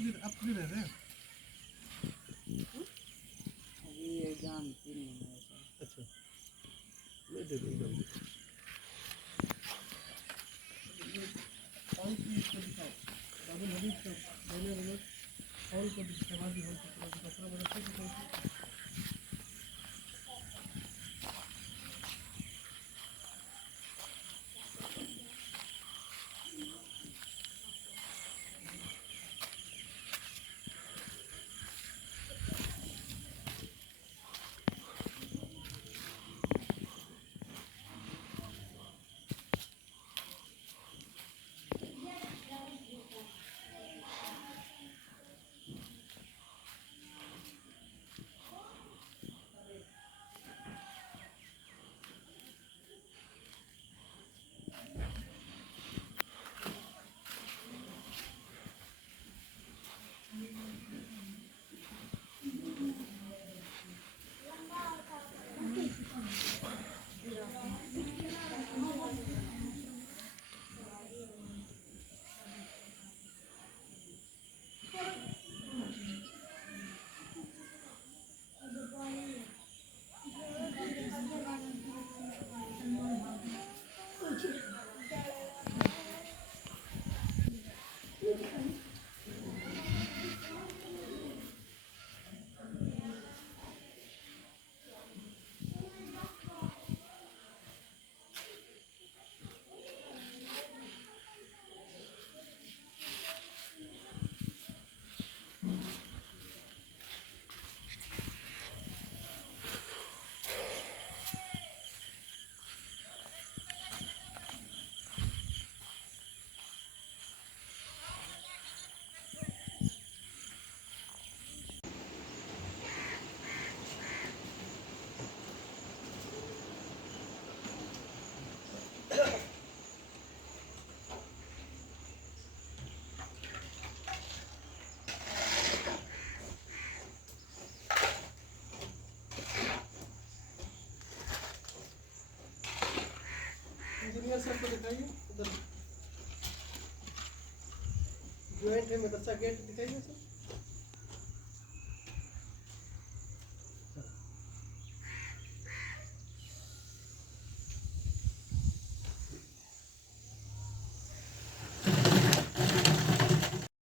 आपको भी रह रहे हैं। अभी एग्जाम 3 महीने का। अच्छा, मैं दे दूँगा। कौन सी इसको दिखाओ, बाबू हरी को मैंने बोला कौन को दिखावा दी, हम को दूसरा बड़ा ठीक है। इंजीनियर सर को दिखाइए, उधर ज्वाइंट है मदरसा गेट दिखाइए सर।